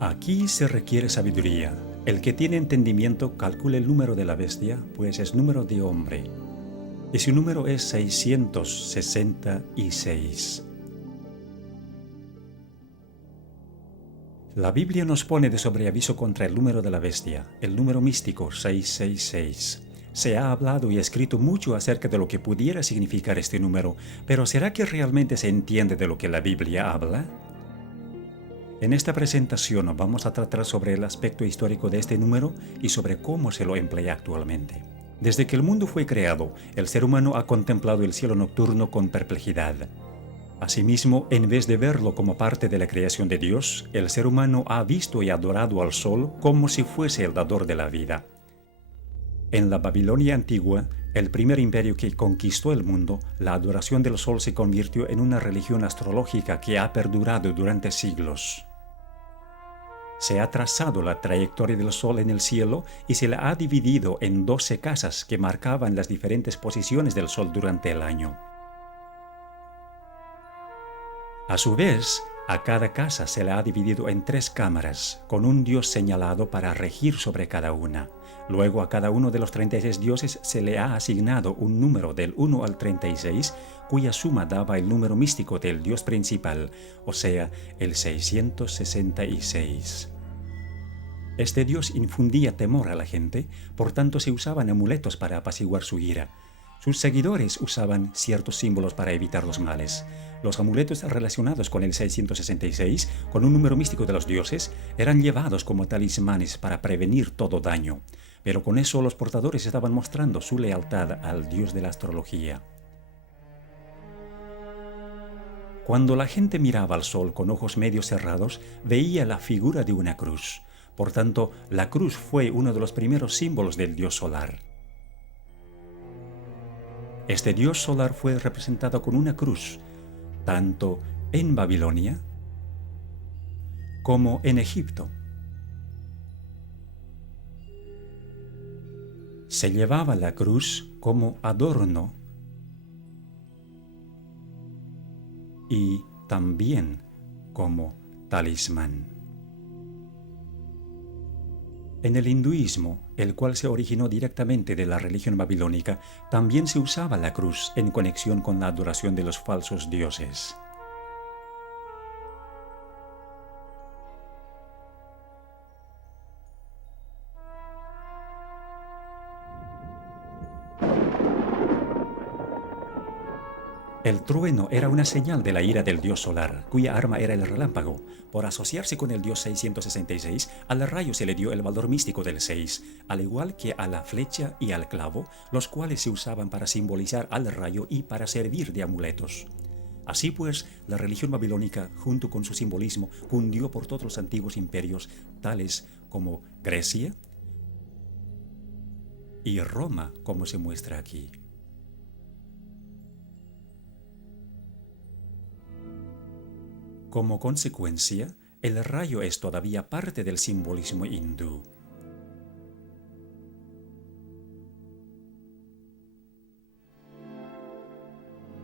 Aquí se requiere sabiduría. El que tiene entendimiento calcule el número de la bestia, pues es número de hombre. Y su número es 666. La Biblia nos pone de sobreaviso contra el número de la bestia, el número místico 666. Se ha hablado y escrito mucho acerca de lo que pudiera significar este número, pero ¿será que realmente se entiende de lo que la Biblia habla? En esta presentación vamos a tratar sobre el aspecto histórico de este número y sobre cómo se lo emplea actualmente. Desde que el mundo fue creado, el ser humano ha contemplado el cielo nocturno con perplejidad. Asimismo, en vez de verlo como parte de la creación de Dios, el ser humano ha visto y adorado al sol como si fuese el dador de la vida. En la Babilonia antigua, el primer imperio que conquistó el mundo, la adoración del sol se convirtió en una religión astrológica que ha perdurado durante siglos. Se ha trazado la trayectoria del Sol en el cielo y se la ha dividido en 12 casas que marcaban las diferentes posiciones del Sol durante el año. A su vez, a cada casa se la ha dividido en 3 cámaras, con un dios señalado para regir sobre cada una. Luego a cada uno de los 36 dioses se le ha asignado un número del 1 al 36, cuya suma daba el número místico del dios principal, o sea, el 666. Este dios infundía temor a la gente, por tanto se usaban amuletos para apaciguar su ira. Sus seguidores usaban ciertos símbolos para evitar los males. Los amuletos relacionados con el 666, con un número místico de los dioses, eran llevados como talismanes para prevenir todo daño, pero con eso los portadores estaban mostrando su lealtad al dios de la astrología. Cuando la gente miraba al sol con ojos medio cerrados, veía la figura de una cruz. Por tanto, la cruz fue uno de los primeros símbolos del dios solar. Este dios solar fue representado con una cruz, tanto en Babilonia como en Egipto. Se llevaba la cruz como adorno y también como talismán. En el hinduismo, el cual se originó directamente de la religión babilónica, también se usaba la cruz en conexión con la adoración de los falsos dioses. El trueno era una señal de la ira del dios solar, cuya arma era el relámpago. Por asociarse con el dios 666, al rayo se le dio el valor místico del 6, al igual que a la flecha y al clavo, los cuales se usaban para simbolizar al rayo y para servir de amuletos. Así pues, la religión babilónica, junto con su simbolismo, cundió por todos los antiguos imperios, tales como Grecia y Roma, como se muestra aquí. Como consecuencia, el rayo es todavía parte del simbolismo hindú.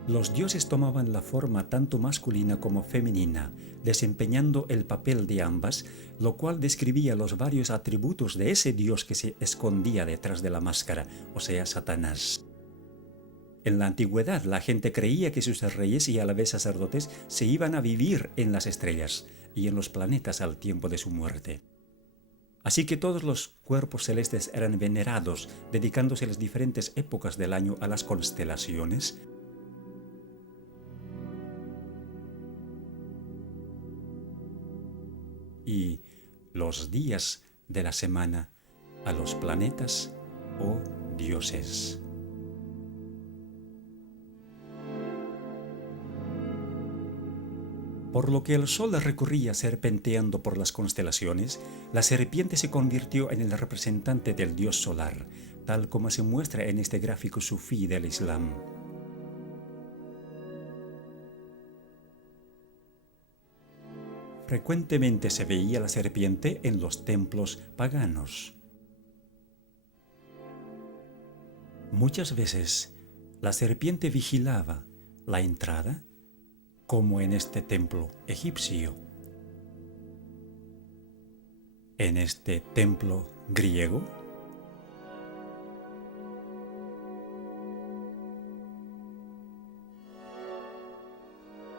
Los dioses tomaban la forma tanto masculina como femenina, desempeñando el papel de ambas, lo cual describía los varios atributos de ese dios que se escondía detrás de la máscara, o sea, Satanás. En la antigüedad, la gente creía que sus reyes y a la vez sacerdotes se iban a vivir en las estrellas y en los planetas al tiempo de su muerte. Así que todos los cuerpos celestes eran venerados, dedicándose las diferentes épocas del año a las constelaciones, y los días de la semana a los planetas o dioses. Por lo que el sol recorría serpenteando por las constelaciones, la serpiente se convirtió en el representante del dios solar, tal como se muestra en este gráfico sufí del Islam. Frecuentemente se veía la serpiente en los templos paganos. Muchas veces la serpiente vigilaba la entrada, como en este templo egipcio. en este templo griego?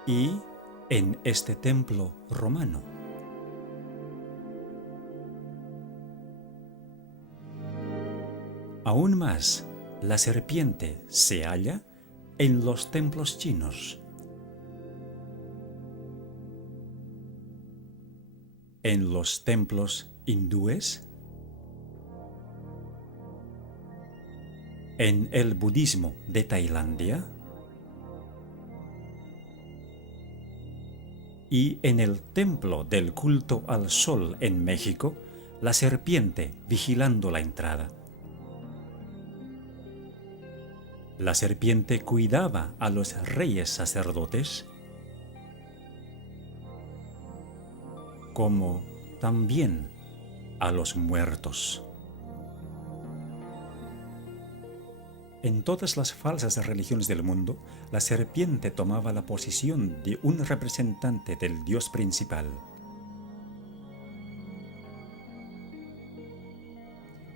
Y en este templo romano. Aún más, la serpiente se halla en los templos chinos, en los templos hindúes, en el budismo de Tailandia y en el templo del culto al sol en México, la serpiente vigilando la entrada. La serpiente cuidaba a los reyes sacerdotes, como también a los muertos. En todas las falsas religiones del mundo, la serpiente tomaba la posición de un representante del dios principal.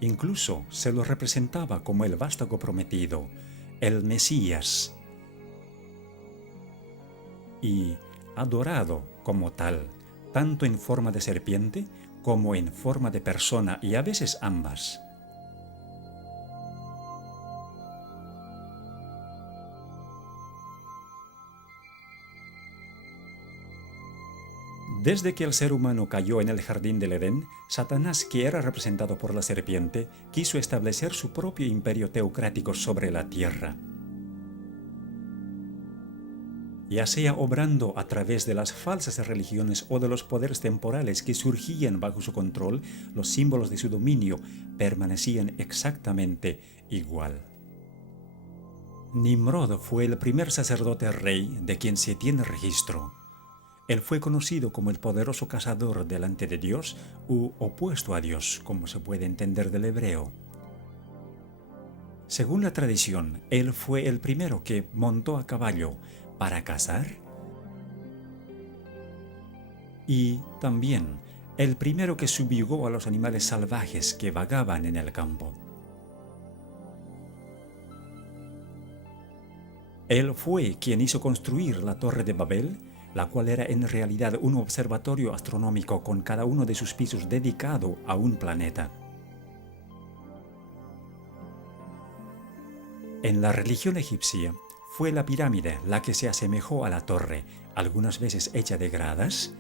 Incluso se lo representaba como el vástago prometido, el Mesías, y adorado como tal, tanto en forma de serpiente como en forma de persona, y a veces ambas. Desde que el ser humano cayó en el jardín del Edén, Satanás, que era representado por la serpiente, quiso establecer su propio imperio teocrático sobre la tierra. Ya sea obrando a través de las falsas religiones o de los poderes temporales que surgían bajo su control, los símbolos de su dominio permanecían exactamente igual. Nimrod fue el primer sacerdote rey de quien se tiene registro. Él fue conocido como el poderoso cazador delante de Dios u opuesto a Dios, como se puede entender del hebreo. Según la tradición, él fue el primero que montó a caballo para cazar y también el primero que subyugó a los animales salvajes que vagaban en el campo. Él fue quien hizo construir la Torre de Babel, la cual era en realidad un observatorio astronómico con cada uno de sus pisos dedicado a un planeta. En la religión egipcia, fue la pirámide la que se asemejó a la torre, algunas veces hecha de gradas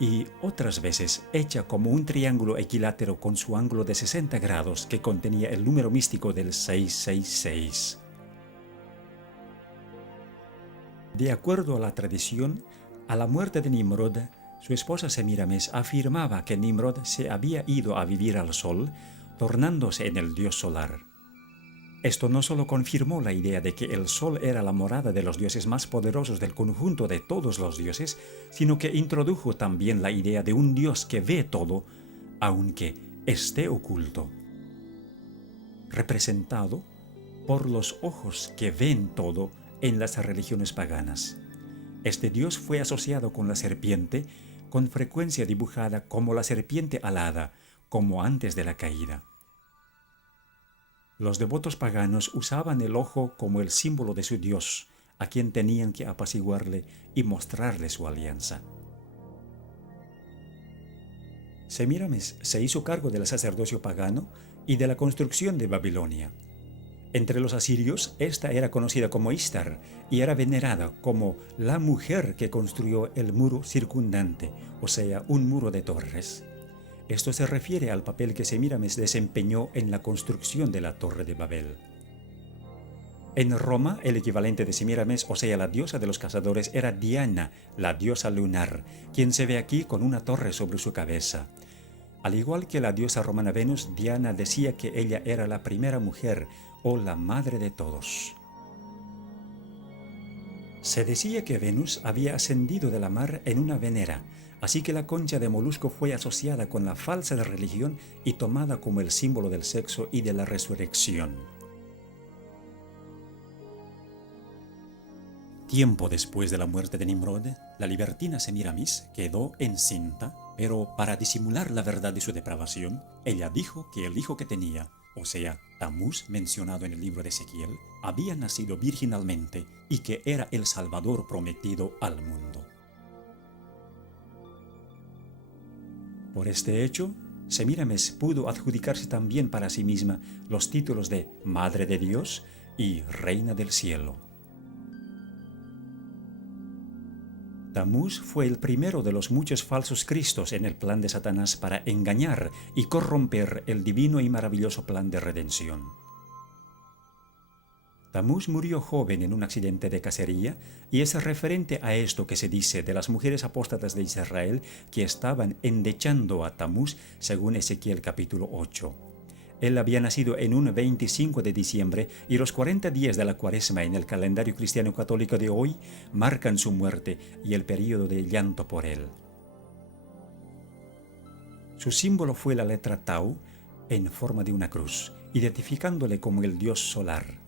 y otras veces hecha como un triángulo equilátero con su ángulo de 60 grados que contenía el número místico del 666. De acuerdo a la tradición, a la muerte de Nimrod, su esposa Semíramis afirmaba que Nimrod se había ido a vivir al sol, tornándose en el dios solar. Esto no solo confirmó la idea de que el sol era la morada de los dioses más poderosos del conjunto de todos los dioses, sino que introdujo también la idea de un dios que ve todo, aunque esté oculto, representado por los ojos que ven todo en las religiones paganas. Este dios fue asociado con la serpiente, con frecuencia dibujada como la serpiente alada, como antes de la caída. Los devotos paganos usaban el ojo como el símbolo de su dios, a quien tenían que apaciguarle y mostrarle su alianza. Semíramis se hizo cargo del sacerdocio pagano y de la construcción de Babilonia. Entre los asirios, esta era conocida como Istar y era venerada como la mujer que construyó el muro circundante, o sea, un muro de torres. Esto se refiere al papel que Semíramis desempeñó en la construcción de la Torre de Babel. En Roma, el equivalente de Semíramis, o sea, la diosa de los cazadores, era Diana, la diosa lunar, quien se ve aquí con una torre sobre su cabeza. Al igual que la diosa romana Venus, Diana decía que ella era la primera mujer o la madre de todos. Se decía que Venus había ascendido de la mar en una venera, así que la concha de molusco fue asociada con la falsa religión y tomada como el símbolo del sexo y de la resurrección. Tiempo después de la muerte de Nimrod, la libertina Semiramis quedó encinta, pero para disimular la verdad de su depravación, ella dijo que el hijo que tenía, o sea, Tamuz, mencionado en el libro de Ezequiel, había nacido virginalmente y que era el Salvador prometido al mundo. Por este hecho, Semiramis pudo adjudicarse también para sí misma los títulos de Madre de Dios y Reina del Cielo. Tamuz fue el primero de los muchos falsos cristos en el plan de Satanás para engañar y corromper el divino y maravilloso plan de redención. Tamuz murió joven en un accidente de cacería y es referente a esto que se dice de las mujeres apóstatas de Israel que estaban endechando a Tamuz según Ezequiel capítulo 8. Él había nacido en un 25 de diciembre y los 40 días de la Cuaresma en el calendario cristiano católico de hoy marcan su muerte y el período de llanto por él. Su símbolo fue la letra Tau en forma de una cruz, identificándole como el dios solar.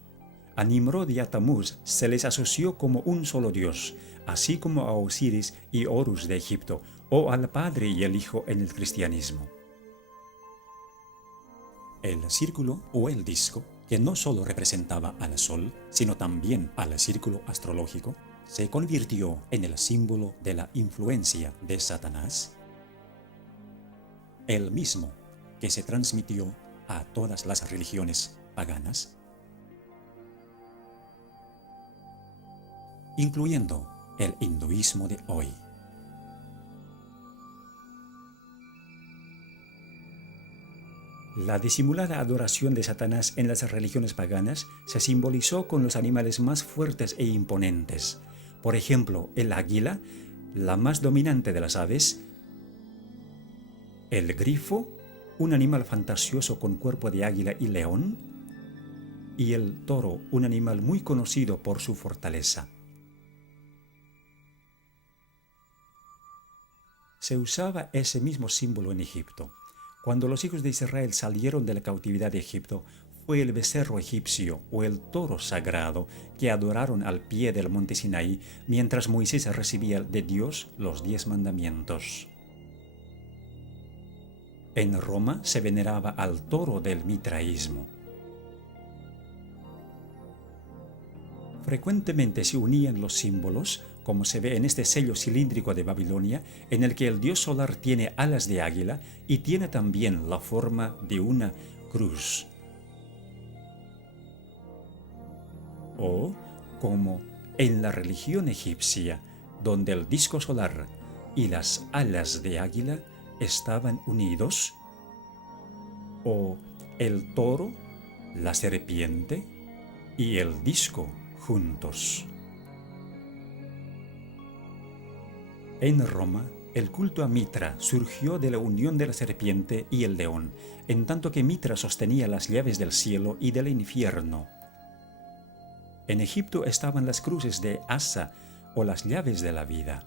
A Nimrod y a Tamuz se les asoció como un solo dios, así como a Osiris y Horus de Egipto, o al Padre y el Hijo en el cristianismo. El círculo o el disco, que no solo representaba al Sol, sino también al círculo astrológico, se convirtió en el símbolo de la influencia de Satanás, el mismo que se transmitió a todas las religiones paganas, incluyendo el hinduismo de hoy. La disimulada adoración de Satanás en las religiones paganas se simbolizó con los animales más fuertes e imponentes. Por ejemplo, el águila, la más dominante de las aves, el grifo, un animal fantasioso con cuerpo de águila y león, y el toro, un animal muy conocido por su fortaleza. Se usaba ese mismo símbolo en Egipto. Cuando los hijos de Israel salieron de la cautividad de Egipto, fue el becerro egipcio o el toro sagrado que adoraron al pie del monte Sinaí mientras Moisés recibía de Dios los 10 mandamientos. En Roma se veneraba al toro del mitraísmo. Frecuentemente se unían los símbolos, como se ve en este sello cilíndrico de Babilonia, en el que el dios solar tiene alas de águila y tiene también la forma de una cruz. O como en la religión egipcia, donde el disco solar y las alas de águila estaban unidos, o el toro, la serpiente y el disco juntos. En Roma, el culto a Mitra surgió de la unión de la serpiente y el león, en tanto que Mitra sostenía las llaves del cielo y del infierno. En Egipto estaban las cruces de Asa o las llaves de la vida.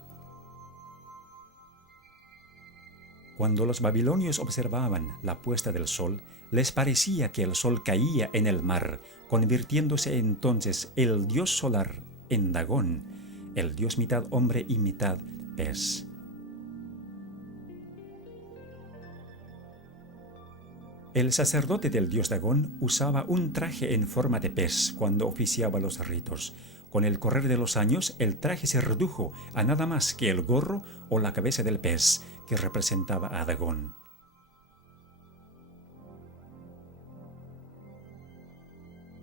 Cuando los babilonios observaban la puesta del sol, les parecía que el sol caía en el mar, convirtiéndose entonces el dios solar en Dagón, el dios mitad hombre y mitad pez. El sacerdote del dios Dagón usaba un traje en forma de pez cuando oficiaba los ritos. Con el correr de los años, el traje se redujo a nada más que el gorro o la cabeza del pez, que representaba a Dagón.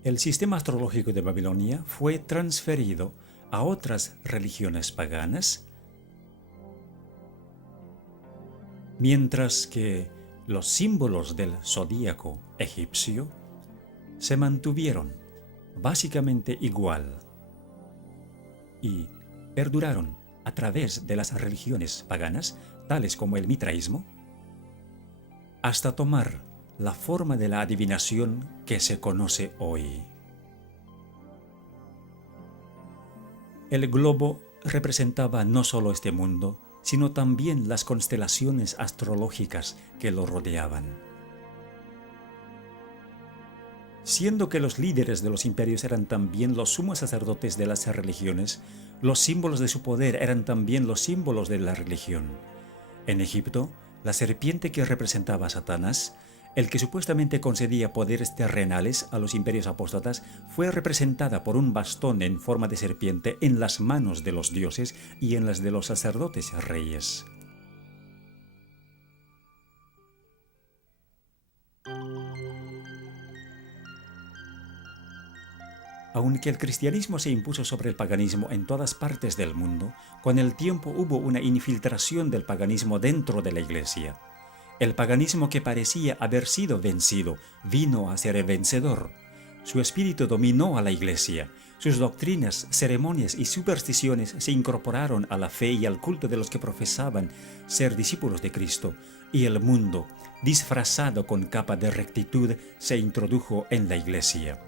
El sistema astrológico de Babilonia fue transferido a otras religiones paganas, mientras que los símbolos del zodíaco egipcio se mantuvieron básicamente igual y perduraron a través de las religiones paganas, tales como el mitraísmo, hasta tomar la forma de la adivinación que se conoce hoy. El globo representaba no solo este mundo, sino también las constelaciones astrológicas que lo rodeaban. Siendo que los líderes de los imperios eran también los sumos sacerdotes de las religiones, los símbolos de su poder eran también los símbolos de la religión. En Egipto, la serpiente que representaba a Satanás, el que supuestamente concedía poderes terrenales a los imperios apóstatas, fue representada por un bastón en forma de serpiente en las manos de los dioses y en las de los sacerdotes reyes. Aunque el cristianismo se impuso sobre el paganismo en todas partes del mundo, con el tiempo hubo una infiltración del paganismo dentro de la Iglesia. El paganismo que parecía haber sido vencido vino a ser el vencedor. Su espíritu dominó a la Iglesia. Sus doctrinas, ceremonias y supersticiones se incorporaron a la fe y al culto de los que profesaban ser discípulos de Cristo, y el mundo, disfrazado con capa de rectitud, se introdujo en la Iglesia.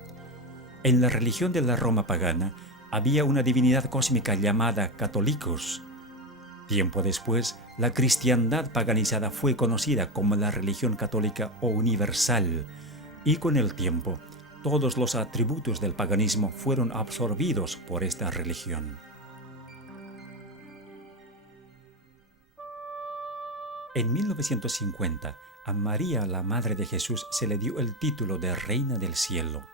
En la religión de la Roma pagana había una divinidad cósmica llamada Catholicos. Tiempo después, la cristiandad paganizada fue conocida como la religión católica o universal, y con el tiempo, todos los atributos del paganismo fueron absorbidos por esta religión. En 1950, a María, la Madre de Jesús, se le dio el título de Reina del Cielo.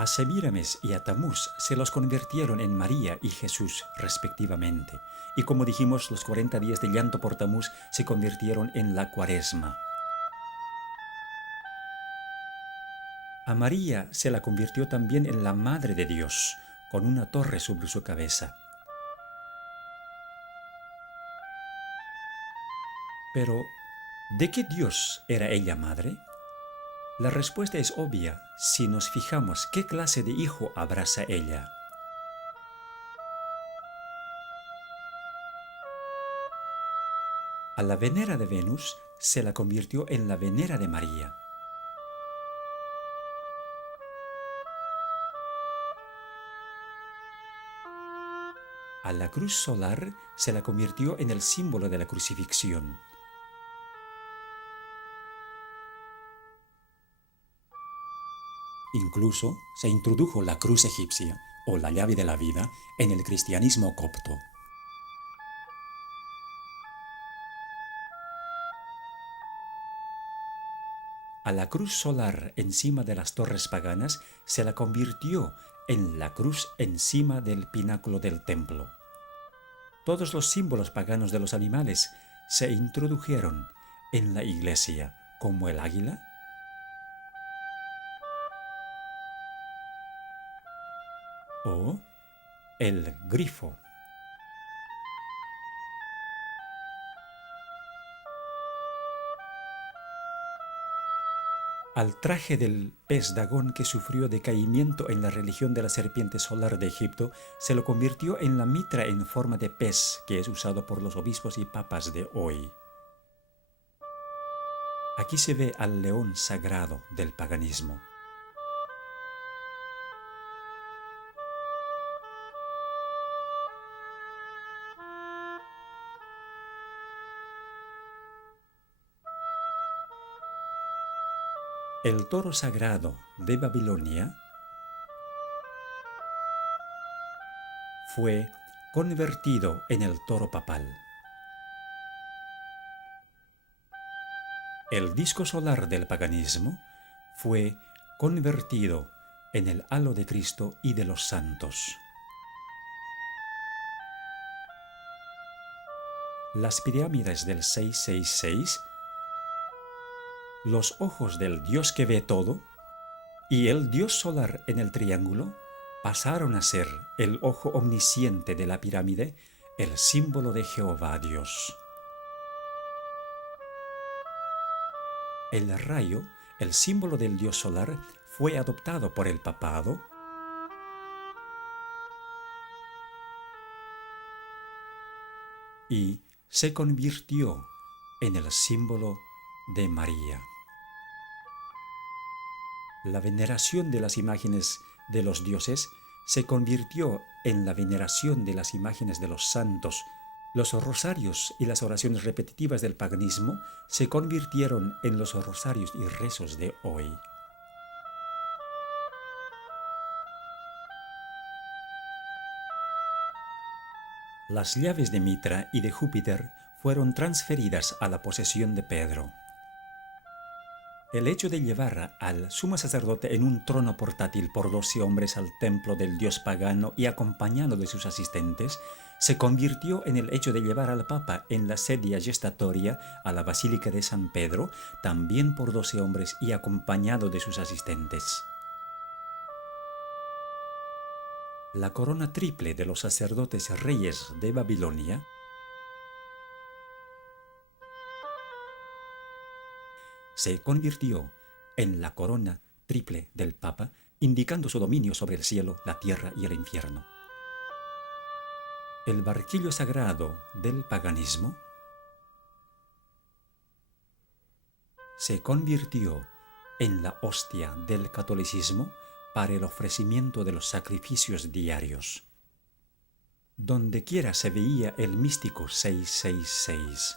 A Semíramis y a Tamuz se los convirtieron en María y Jesús respectivamente, y como dijimos, los 40 días de llanto por Tamuz se convirtieron en la Cuaresma. A María se la convirtió también en la Madre de Dios, con una torre sobre su cabeza. Pero, ¿de qué Dios era ella madre? La respuesta es obvia si nos fijamos qué clase de hijo abraza ella. A la Venera de Venus se la convirtió en la Venera de María. A la cruz solar se la convirtió en el símbolo de la crucifixión. Incluso se introdujo la cruz egipcia, o la llave de la vida, en el cristianismo copto. A la cruz solar encima de las torres paganas se la convirtió en la cruz encima del pináculo del templo. Todos los símbolos paganos de los animales se introdujeron en la iglesia, como el águila, o el grifo. Al traje del pez Dagón, que sufrió decaimiento en la religión de la serpiente solar de Egipto, se lo convirtió en la mitra en forma de pez que es usado por los obispos y papas de hoy. Aquí se ve al león sagrado del paganismo. El toro sagrado de Babilonia fue convertido en el toro papal. El disco solar del paganismo fue convertido en el halo de Cristo y de los santos. Las pirámides del 666, los ojos del Dios que ve todo, y el Dios solar en el triángulo pasaron a ser el ojo omnisciente de la pirámide, el símbolo de Jehová Dios. El rayo, el símbolo del Dios solar, fue adoptado por el papado y se convirtió en el símbolo de María. La veneración de las imágenes de los dioses se convirtió en la veneración de las imágenes de los santos, Los rosarios y las oraciones repetitivas del paganismo se convirtieron en los rosarios y rezos de hoy. Las llaves de Mitra y de Júpiter fueron transferidas a la posesión de Pedro. El hecho de llevar al sumo sacerdote en un trono portátil por 12 hombres al templo del dios pagano y acompañado de sus asistentes, se convirtió en el hecho de llevar al Papa en la sedia gestatoria a la Basílica de San Pedro, también por 12 hombres y acompañado de sus asistentes. La corona triple de los sacerdotes reyes de Babilonia se convirtió en la corona triple del Papa, indicando su dominio sobre el cielo, la tierra y el infierno. El barquillo sagrado del paganismo se convirtió en la hostia del catolicismo para el ofrecimiento de los sacrificios diarios. Dondequiera se veía el místico 666.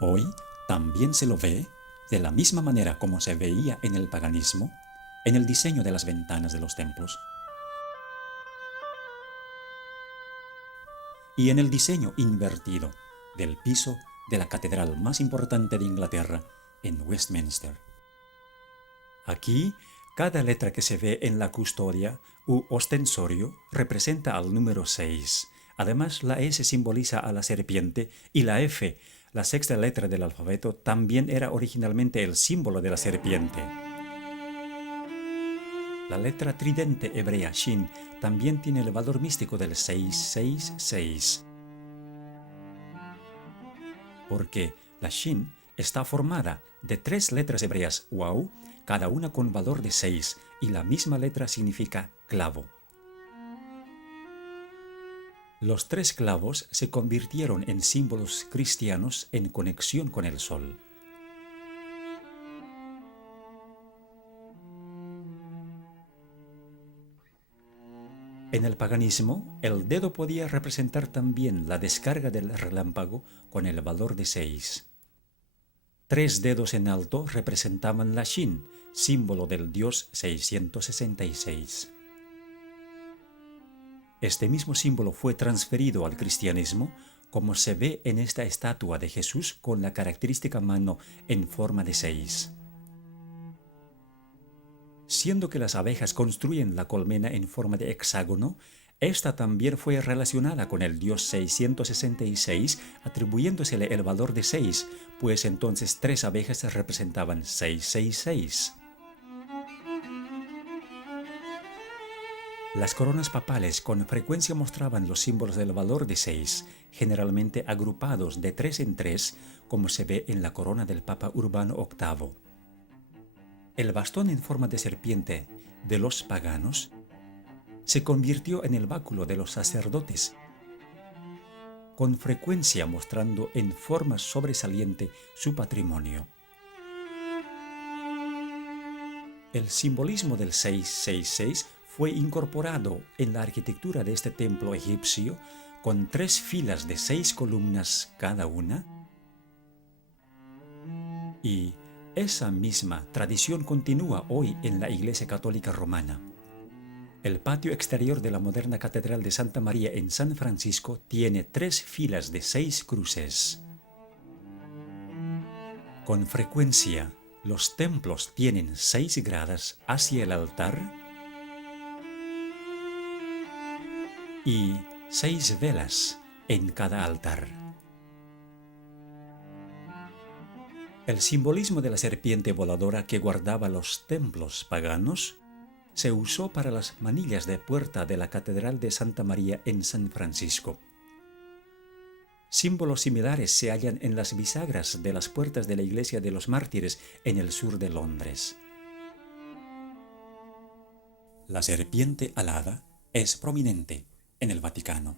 Hoy también se lo ve de la misma manera como se veía en el paganismo, en el diseño de las ventanas de los templos y en el diseño invertido del piso de la catedral más importante de Inglaterra, en Westminster. Aquí, cada letra que se ve en la custodia u ostensorio representa al número 6. Además, la S simboliza a la serpiente y la F, la sexta letra del alfabeto, también era originalmente el símbolo de la serpiente. La letra tridente hebrea Shin también tiene el valor místico del 666, porque la Shin está formada de 3 letras hebreas Wau, cada una con valor de 6, y la misma letra significa clavo. Los 3 clavos se convirtieron en símbolos cristianos en conexión con el sol. En el paganismo, el dedo podía representar también la descarga del relámpago con el valor de 6. 3 dedos en alto representaban la Shin, símbolo del dios 666. Este mismo símbolo fue transferido al cristianismo, como se ve en esta estatua de Jesús con la característica mano en forma de 6. Siendo que las abejas construyen la colmena en forma de hexágono, esta también fue relacionada con el dios 666, atribuyéndosele el valor de 6, pues entonces 3 abejas representaban 666. Las coronas papales con frecuencia mostraban los símbolos del valor de 6, generalmente agrupados de 3 en 3, como se ve en la corona del Papa Urbano VIII. El bastón en forma de serpiente de los paganos se convirtió en el báculo de los sacerdotes, con frecuencia mostrando en forma sobresaliente su patrimonio. El simbolismo del 666 fue incorporado en la arquitectura de este templo egipcio con 3 filas de 6 columnas cada una, y esa misma tradición continúa hoy en la Iglesia Católica Romana. El patio exterior de la moderna Catedral de Santa María en San Francisco tiene 3 filas de 6 cruces. Con frecuencia, los templos tienen 6 gradas hacia el altar y 6 velas en cada altar. El simbolismo de la serpiente voladora que guardaba los templos paganos se usó para las manillas de puerta de la Catedral de Santa María en San Francisco. Símbolos similares se hallan en las bisagras de las puertas de la Iglesia de los Mártires en el sur de Londres. La serpiente alada es prominente en el Vaticano,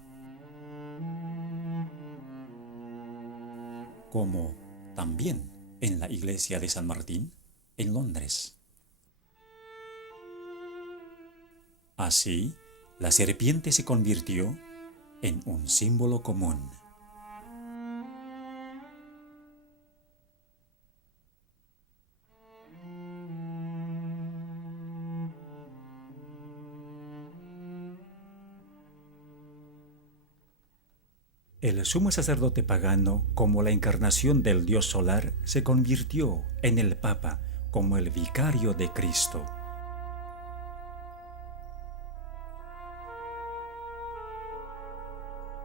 como también en la Iglesia de San Martín en Londres. Así, la serpiente se convirtió en un símbolo común. El sumo sacerdote pagano, como la encarnación del Dios solar, se convirtió en el Papa como el vicario de Cristo.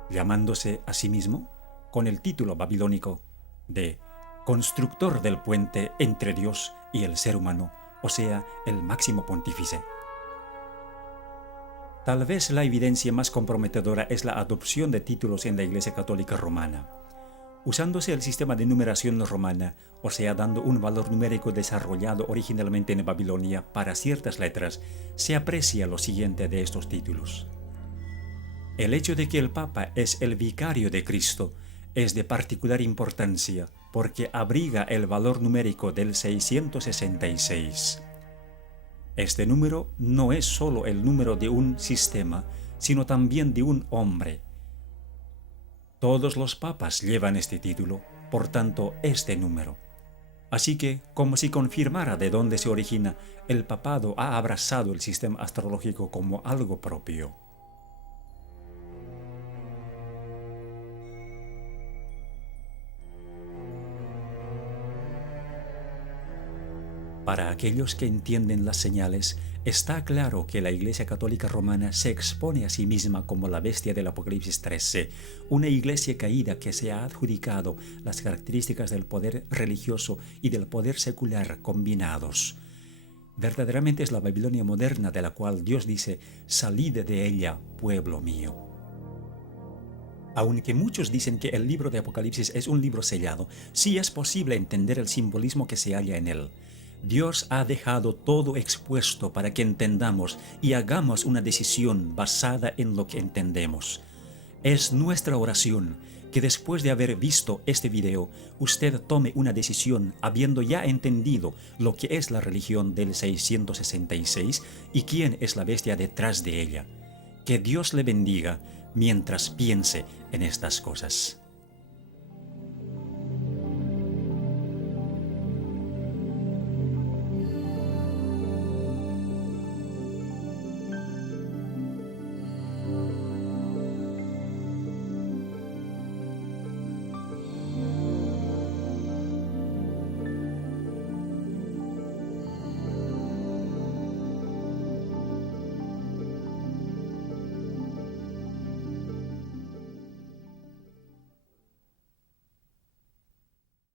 Llamándose a sí mismo con el título babilónico de constructor del puente entre Dios y el ser humano, o sea, el máximo pontífice. Tal vez la evidencia más comprometedora es la adopción de títulos en la Iglesia Católica Romana. Usándose el sistema de numeración romana, o sea, dando un valor numérico desarrollado originalmente en Babilonia para ciertas letras, se aprecia lo siguiente de estos títulos. El hecho de que el Papa es el vicario de Cristo es de particular importancia porque abriga el valor numérico del 666. Este número no es solo el número de un sistema, sino también de un hombre. Todos los papas llevan este título, por tanto, este número. Así que, como si confirmara de dónde se origina, el papado ha abrazado el sistema astrológico como algo propio. Para aquellos que entienden las señales, está claro que la Iglesia Católica Romana se expone a sí misma como la bestia del Apocalipsis 13, una iglesia caída que se ha adjudicado las características del poder religioso y del poder secular combinados. Verdaderamente es la Babilonia moderna de la cual Dios dice: «Salid de ella, pueblo mío». Aunque muchos dicen que el libro de Apocalipsis es un libro sellado, sí es posible entender el simbolismo que se halla en él. Dios ha dejado todo expuesto para que entendamos y hagamos una decisión basada en lo que entendemos. Es nuestra oración que después de haber visto este video, usted tome una decisión habiendo ya entendido lo que es la religión del 666 y quién es la bestia detrás de ella. Que Dios le bendiga mientras piense en estas cosas.